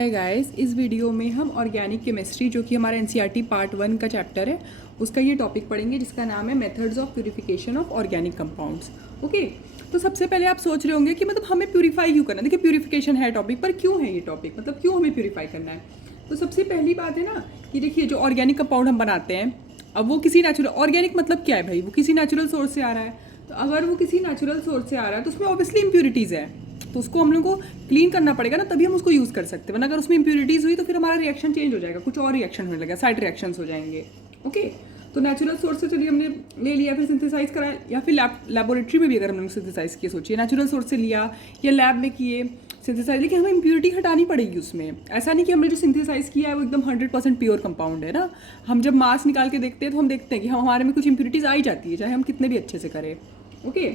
Guys, इस video में हम ऑर्गेनिक केमिस्ट्री जो कि हमारा एनसीईआरटी पार्ट 1 का चैप्टर है उसका ये टॉपिक पढ़ेंगे जिसका नाम है methods of purification of organic compounds. Okay, तो सबसे पहले आप सोच रहे होंगे कि मतलब हमें प्यूरिफाई क्यों करना है। देखिए, प्यूरिफिकेशन है टॉपिक, पर क्यों है ये टॉपिक, मतलब क्यों हमें प्यूरिफाई करना है। तो सबसे पहली बात है ना कि देखिए, जो ऑर्गेनिक कंपाउंड हम बनाते हैं, अब वो किसी नेचुरल, ऑर्गेनिक मतलब क्या है भाई, वो किसी नेचुरल सोर्स से आ रहा है। तो अगर वो किसी नेचुरल सोर्स से आ रहा है तो उसमें ऑब्वियसली इंप्यूरिटीज़ है, तो उसको हम लोग को क्लीन करना पड़ेगा ना, तभी हम उसको यूज़ कर सकते हैं। वरना अगर उसमें इंप्यूरिटीज़ हुई तो फिर हमारा रिएक्शन चेंज हो जाएगा, कुछ और रिएक्शन होने लगेगा, साइड रिएक्शंस हो जाएंगे। ओके, तो नेचुरल सोर्स से चलिए हमने ले लिया, फिर सिंथेसाइज करा, या फिर लैबोरेटरी में भी अगर हमने सिंथेसाइज किया, सोचिए नेचुरल सोर्स से लिया या लैब में किए सिंथेसाइज, लेकिन हमें इंप्यूरिटी हटानी पड़ेगी उसमें। ऐसा नहीं कि हमने जो सिंथेसाइज किया है वो एकदम 100% प्योर कंपाउंड है ना। हम जब मास निकाल के देखते हैं तो हम देखते हैं कि हमारे में कुछ इंप्यूरिटीज़ आ ही जाती है, चाहे हम कितने भी अच्छे से करें। ओके,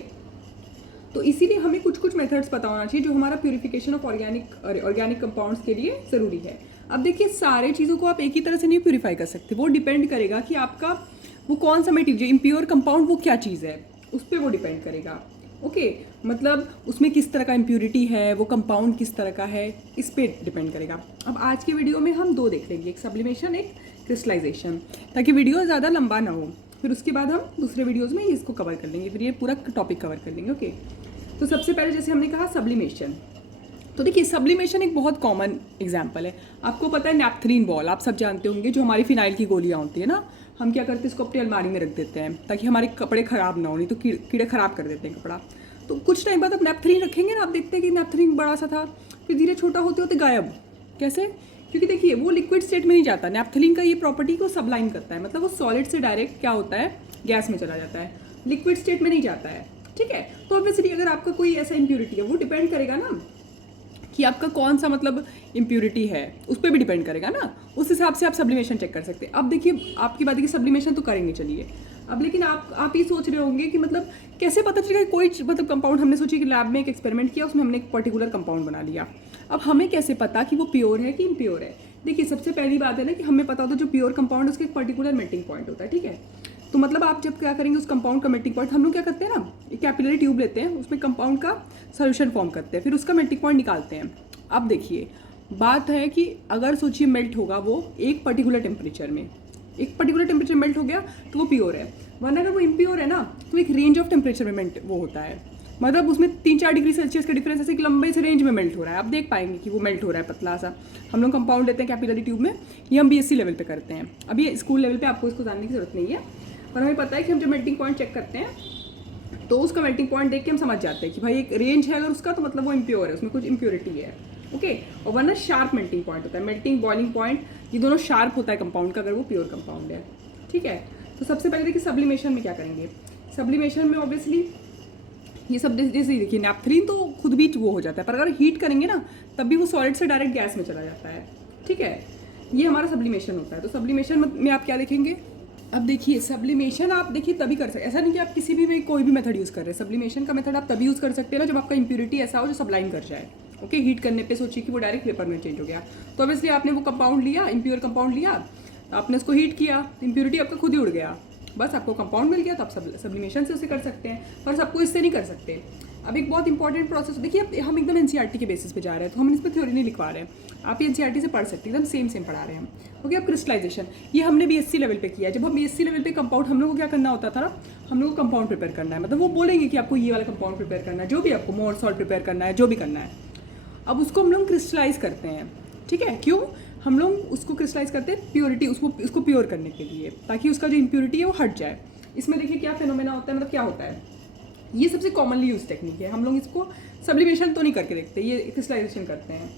तो इसीलिए हमें कुछ कुछ मेथड्स पता होना चाहिए जो हमारा प्यूरिफिकेशन ऑफ ऑर्गेनिक कंपाउंड्स के लिए ज़रूरी है। अब देखिए, सारे चीज़ों को आप एक ही तरह से नहीं प्यूरिफाई कर सकते, वो डिपेंड करेगा कि आपका वो कौन सा मटेरियल, इम्प्योर कंपाउंड वो क्या चीज़ है, उस पर वो डिपेंड करेगा। ओके, मतलब उसमें किस तरह का इम्प्यूरिटी है, वो कंपाउंड किस तरह का है, इस पर डिपेंड करेगा। अब आज के वीडियो में हम दो देख लेंगे, एक सब्लिमेशन, एक क्रिस्टलाइजेशन, ताकि वीडियो ज़्यादा लंबा ना हो। फिर उसके बाद हम दूसरे वीडियोज़ में इसको कवर कर लेंगे, फिर ये पूरा टॉपिक कवर कर लेंगे। ओके, तो सबसे पहले जैसे हमने कहा सब्लिमेशन, तो देखिए सब्लिमेशन एक बहुत कॉमन एग्जाम्पल है। आपको पता है नैप्थलीन बॉल, आप सब जानते होंगे, जो हमारी फिनाइल की गोलियाँ होती है ना, हम क्या करते हैं, इसको अपनी अलमारी में रख देते हैं ताकि हमारे कपड़े ख़राब ना हो, नहीं तो कीड़े ख़राब कर देते हैं कपड़ा। तो कुछ टाइम बाद आप नैप्थलीन रखेंगे ना, आप देखते हैं कि नैप्थलीन बड़ा सा था, फिर धीरे छोटा होते होते गायब। कैसे? क्योंकि देखिए वो लिक्विड स्टेट में नहीं जाता। नैप्थलीन का ये प्रॉपर्टी को सबलाइन करता है, मतलब वो सॉलिड से डायरेक्ट क्या होता है, गैस में चला जाता है, लिक्विड स्टेट में नहीं जाता है। ठीक है, तो ऑब्वियसली अगर आपका कोई ऐसा इंप्यूरिटी है, वो डिपेंड करेगा ना कि आपका कौन सा मतलब इंप्यूरिटी है, उस पर भी डिपेंड करेगा ना, उस हिसाब से आप सब्लिमेशन चेक कर सकते हैं। अब देखिए, आपकी बात है कि सब्लिमेशन तो करेंगे चलिए, अब लेकिन आप ये सोच रहे होंगे कि मतलब कैसे पता चलेगा कोई मतलब कंपाउंड, हमने सोची कि लैब में एक एक्सपेरिमेंट किया, उसमें हमने एक पर्टिकुलर कंपाउंड बना लिया, अब हमें कैसे पता कि वो प्योर है कि इम्प्योर है। देखिए, सबसे पहली बात है ना कि हमें पता होता है जो प्योर कंपाउंड है उसका एक पर्टिकुलर मेल्टिंग पॉइंट होता है। ठीक है, तो मतलब आप जब क्या करेंगे, उस कंपाउंड का मेल्टिंग पॉइंट, हम लोग क्या करते हैं ना, एक कैपिलरी ट्यूब लेते हैं, उसमें कंपाउंड का सोल्यूशन फॉर्म करते हैं, फिर उसका मेल्टिंग पॉइंट निकालते हैं। अब देखिए, बात है कि अगर सोचिए मेल्ट होगा वो एक पर्टिकुलर टेम्परेचर में, एक पर्टिकुलर टेम्परेचर मेल्ट हो गया तो वो प्योर है। वरना अगर वो इम्प्योर है ना, तो एक रेंज ऑफ टेम्परेचर में मेल्ट वो होता है, मतलब उसमें 3-4 डिग्री सेल्सियस का डिफरेंस ऐसे एक लंबे से रेंज में मेल्ट हो रहा है। आप देख पाएंगे कि वो मेल्ट हो रहा है पतला सा। हम लोग कंपाउंड लेते हैं कैपिलरी ट्यूब में, ये हम बीएससी लेवल पे करते हैं, अभी स्कूल लेवल पे आपको इसको जानने की जरूरत नहीं है, पर हमें पता है कि हम जब मेल्टिंग पॉइंट चेक करते हैं तो उसका मेल्टिंग पॉइंट देख के हम समझ जाते हैं कि भाई एक रेंज है अगर उसका, तो मतलब वो इम्प्योर है, उसमें कुछ इम्प्योरिटी है। ओके, और वरना शार्प मेल्टिंग पॉइंट होता है, मेल्टिंग बॉइलिंग पॉइंट, ये दोनों शार्प होता है कंपाउंड का अगर वो प्योर कंपाउंड है। ठीक है, तो सबसे पहले देखिए सब्लिमेशन में क्या करेंगे। सब्लिमेशन में ऑब्वियसली ये सब जैसे देखिए नैप्थलीन तो खुद भी वो हो जाता है, पर अगर हीट करेंगे ना तब भी वो सॉलिड से डायरेक्ट गैस में चला जाता है। ठीक है, ये हमारा सब्लिमेशन होता है। तो सब्लिमेशन में आप क्या देखेंगे, अब देखिए सब्लिमेशन आप देखिए तभी कर सकते, ऐसा नहीं कि आप किसी भी कोई भी मेथड यूज़ कर रहे हैं। सब्लिमेशन का मेथड आप तभी यूज़ कर सकते हैं ना जब आपका इंप्यूरिटी ऐसा हो जो सब्लाइन कर जाए। ओके, हीट करने पे सोचिए कि वो डायरेक्ट वेपर में चेंज हो गया, तो ऑब्वियसली आपने वो कंपाउंड लिया, इम्प्योर कंपाउंड लिया, आपने उसको हीट किया, इंप्यूरिटी आपका खुद ही उड़ गया, बस आपको कंपाउंड मिल गया, तो आप सब्लिमेशन से उसे कर सकते हैं, पर सबको इससे नहीं कर सकते। अब एक बहुत इंपॉर्टेंट प्रोसेस, देखिए हम एकदम एनसीईआरटी के बेसिस पे जा रहे हैं, तो हम इसमें थ्योरी नहीं लिखवा रहे हैं, आप एनसीईआरटी से पढ़ सकते हैं, एकदम सेम पढ़ा रहे हैं हम। ओके, अब क्रिस्टलाइजेशन, ये हमने बीएससी लेवल पे किया है। जब हम बीएससी लेवल पे कंपाउंड, हम लोग को क्या करना होता था ना, हम लोग को कंपाउंड प्रिपेयर करना है, मतलब वो बोलेंगे कि आपको ये वाला कंपाउंड प्रिपेयर करना है, जो भी आपको मोर सॉल्ट प्रिपेयर करना है, जो भी करना है, अब उसको हम लोग क्रिस्टलाइज करते हैं। ठीक है, क्यों हम लोग उसको क्रिस्टलाइज करते हैं, प्योरिटी, उसको प्योर करने के लिए, ताकि उसका जो इम्प्योरिटी है वो हट जाए। इसमें देखिए क्या फिनोमेना होता है, मतलब क्या होता है, ये सबसे कॉमनली यूज टेक्निक है। हम लोग इसको सब्लिमेशन तो नहीं करके देखते, ये क्रिस्टलाइजेशन करते हैं।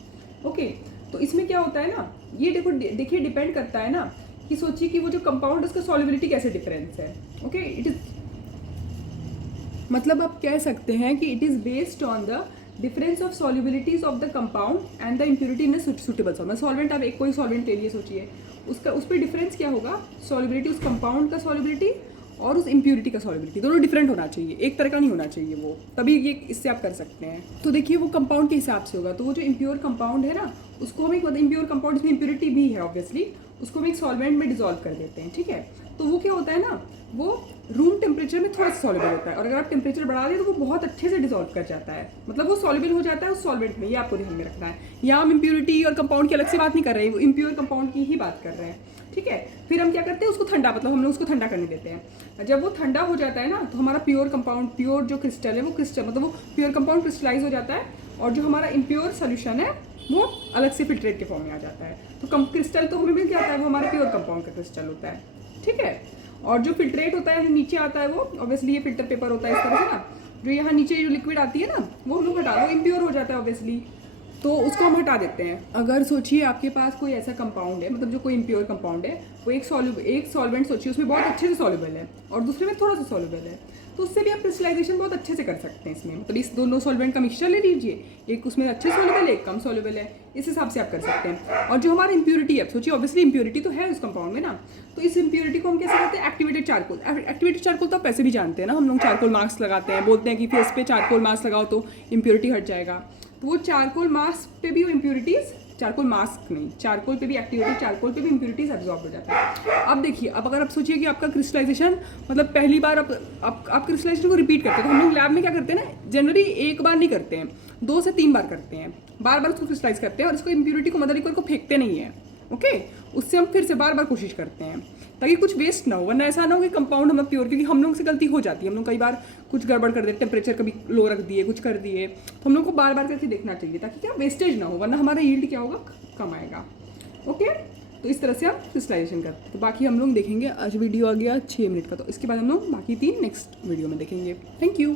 ओके, तो इसमें क्या होता है ना, ये देखिए डिपेंड करता है ना कि सोचिए कि वो जो कंपाउंड है उसका सॉल्युबिलिटी कैसे डिफरेंस है। ओके, इट इज, मतलब आप कह सकते हैं कि it is based on the difference of solubilities of the compound and the impurity in suitable solvent. Solvent आप एक कोई सॉल्वेंट ले लिए, सोचिए उसका, उस पर डिफरेंस क्या होगा, सॉल्युबिलिटी, उस कंपाउंड का सॉल्युबिलिटी और उस इम्प्यूरिटी का सॉल्युबिलिटी, दोनों डिफरेंट होना चाहिए, एक तरह का नहीं होना चाहिए वो, तभी ये इससे आप कर सकते हैं। तो देखिए वो कंपाउंड के हिसाब से होगा, तो वो जो इम्प्योर कंपाउंड है ना, उसको हमें इम्प्योर कंपाउंड, इसमें इम्प्यूरिटी भी है ऑब्वियसली, उसको हम एक सॉल्वेंट में डिजोल्व कर देते हैं, ठीक है। तो वो क्या होता है ना, वो रूम टेम्परेचर में थोड़ा सा सॉल्युबल होता है, और अगर आप टेम्परेचर बढ़ा दें तो वो बहुत अच्छे से डिजोल्व कर जाता है, मतलब वो सॉल्युबल हो जाता है उस सॉल्वेंट में। ये आपको ध्यान में रखना है। यहाँ हम इम्प्योरिटी और कंपाउंड की अलग से बात नहीं कर रहे हैं, वो इम्प्योर कंपाउंड की ही बात कर रहे हैं, ठीक है। फिर हम क्या करते हैं, उसको ठंडा, मतलब हम लोग उसको ठंडा करने देते हैं। जब वो ठंडा हो जाता है ना, तो हमारा प्योर कंपाउंड, प्योर जो क्रिस्टल है वो क्रिस्टल, मतलब वो प्योर कंपाउंड क्रिस्टलाइज हो जाता है, और जो हमारा इम्प्योर सोल्यूशन है वो अलग से फिल्ट्रेट के फॉर्म में आ जाता है। तो कम क्रिस्टल तो हमें मिल जाता है, वो हमारा प्योर कंपाउंड का क्रिस्टल होता है, ठीक है। और जो फिल्ट्रेट होता है, जो नीचे आता है, वो ऑब्वियसली ये फिल्टर पेपर होता है इस तरह से ना, जो यहाँ नीचे जो लिक्विड आती है ना, वो हम लोग हटा, वो इम्प्योर हो जाता है ऑब्वियसली, तो उसको हम हटा देते हैं। अगर सोचिए आपके पास कोई ऐसा कंपाउंड है, मतलब जो कोई इम्प्योर कंपाउंड है, वो एक सॉल्वेंट सोचिए उसमें बहुत अच्छे से सॉल्युबल है और दूसरे में थोड़ा सा सॉल्युबल है, तो उससे भी आप क्रिस्टलाइजेशन बहुत अच्छे से कर सकते हैं इसमें। मतलब इस दोनों सॉल्वेंट का मिक्सचर ले लीजिए, एक उसमें अच्छे सॉल्युबल है, एक कम सॉल्युबल है, इस हिसाब से आप कर सकते हैं। और जो हमारी इम्प्योरिटी है, सोचिए ऑब्वियसली इम्प्योरिटी तो है उस कंपाउंड में ना, तो इस इम्प्योरिटी को हम कैसे करते हैं, एक्टिवेटेड चारकोल। एक्टिवेटेड चारकोल तो आप पैसे भी जानते हैं ना, हम लोग चारकोल मास्क लगाते हैं, बोलते हैं कि फेस पे चारकोल मास्क लगाओ तो इम्प्योरिटी हट जाएगा। तो वो चारकोल मास्क पे भी वो इम्प्योरिटीज़, चारकोल मास्क नहीं, चारकोल पे भी एक्टिवेटेड चारकोल पे भी इम्प्योरिटीज एब्जॉर्ब हो जाता है। अब देखिए, अब अगर आप सोचिए कि आपका क्रिस्टलाइजेशन, मतलब पहली बार आप क्रिस्टलाइजेशन को रिपीट करते हैं, तो हम लोग लैब में क्या करते हैं ना, जनरली एक बार नहीं करते हैं, 2 से 3 बार करते हैं, बार बार उसको क्रिस्टलाइज करते हैं और इसको इम्प्योरिटी को, मदर लिक्विड को फेंकते नहीं है, ओके। उससे हम फिर से बार बार कोशिश करते हैं ताकि कुछ वेस्ट ना हो, वरना ऐसा ना हो कि कंपाउंड हमें प्योर, क्योंकि हम लोग से गलती हो जाती है, हम लोग कई बार कुछ गड़बड़ कर देते, टेम्परेचर कभी लो रख दिए, कुछ कर दिए, तो हम लोग को बार बार करके देखना चाहिए ताकि क्या वेस्टेज ना हो, वरना हमारा यील्ड क्या होगा, कम आएगा, ओके। तो इस तरह से आप क्रिस्टलाइजेशन करते हैं। तो बाकी हम लोग देखेंगे, आज वीडियो आ गया 6 मिनट का, तो इसके बाद हम लोग बाकी 3 नेक्स्ट वीडियो में देखेंगे। Thank you.